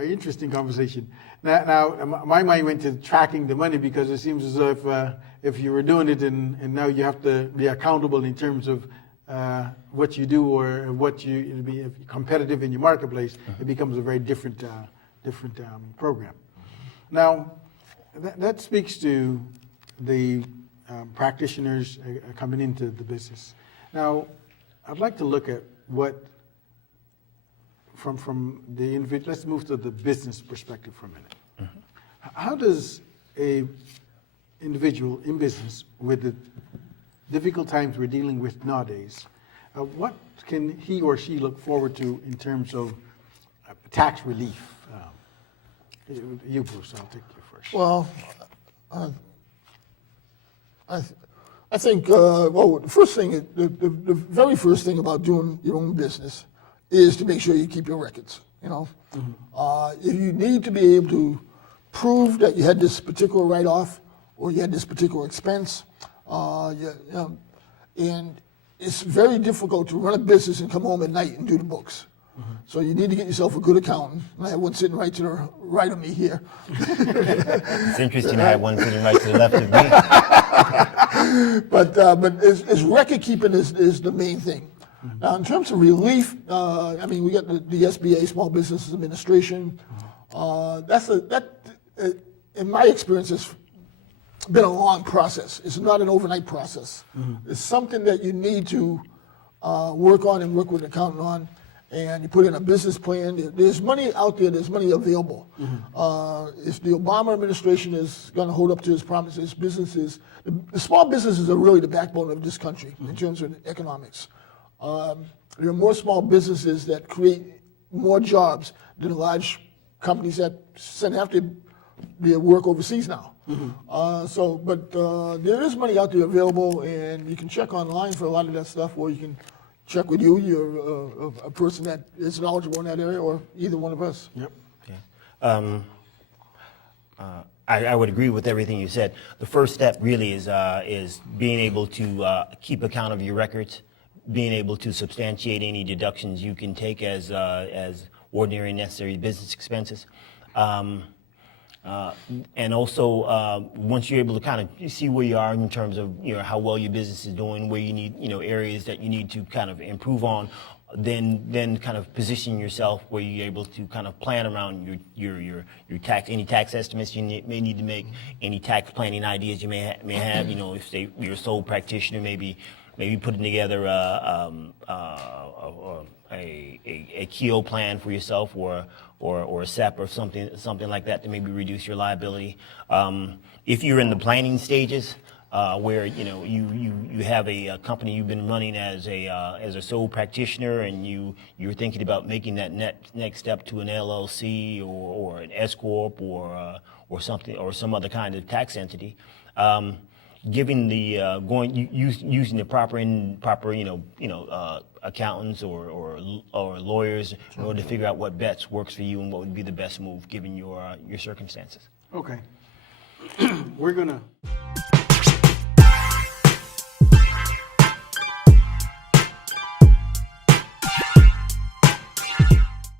very interesting conversation. Now, my mind went to tracking the money because it seems as though if you were doing it and now you have to be accountable in terms of what you do or what you be competitive in your marketplace, it becomes a very different program. Now, that speaks to the practitioners coming into the business. Now, I'd like to look at what, from the individual, let's move to the business perspective for a minute. How does a individual in business with the difficult times we're dealing with nowadays, what can he or she look forward to in terms of tax relief? You, Bruce, I'll take you first. Well, I think, the first thing, the very first thing about doing your own business is to make sure you keep your records, you know. If you need to be able to prove that you had this particular write-off or you had this particular expense, and it's very difficult to run a business and come home at night and do the books. So you need to get yourself a good accountant. I have one sitting right to the right of me here. It's interesting I have one sitting right to the left of me. But it's record keeping is the main thing. Now, in terms of relief, I mean, we got the SBA, Small Business Administration. In my experience, has been a long process. It's not an overnight process. It's something that you need to work on and work with an accountant on. And you put in a business plan. There's money out there. There's money available. If the Obama administration is going to hold up to its promises, businesses, the small businesses are really the backbone of this country in terms of economics. There are more small businesses that create more jobs than large companies that send half their work overseas now. But there is money out there available, and you can check online for a lot of that stuff, or you can check with you. You're a person that is knowledgeable in that area, or either one of us. Yep. Okay. I would agree with everything you said. The first step really is being able to keep account of your records, being able to substantiate any deductions you can take as ordinary and necessary business expenses. And also, once you're able to kind of see where you are in terms of how well your business is doing, where you need areas that you need to kind of improve on, then kind of position yourself where you're able to kind of plan around your any tax estimates you may need to make, any tax planning ideas you may have. If you're a sole practitioner, maybe putting together a KEO plan for yourself, or a SEP or something like that to maybe reduce your liability. If you're in the planning stages, where you have a company you've been running as a sole practitioner, and you're thinking about making that next step to an LLC or an S corp or something, or some other kind of tax entity. Giving the using the proper accountants or lawyers in order to figure out what bets works for you and what would be the best move given your circumstances. Okay. We're gonna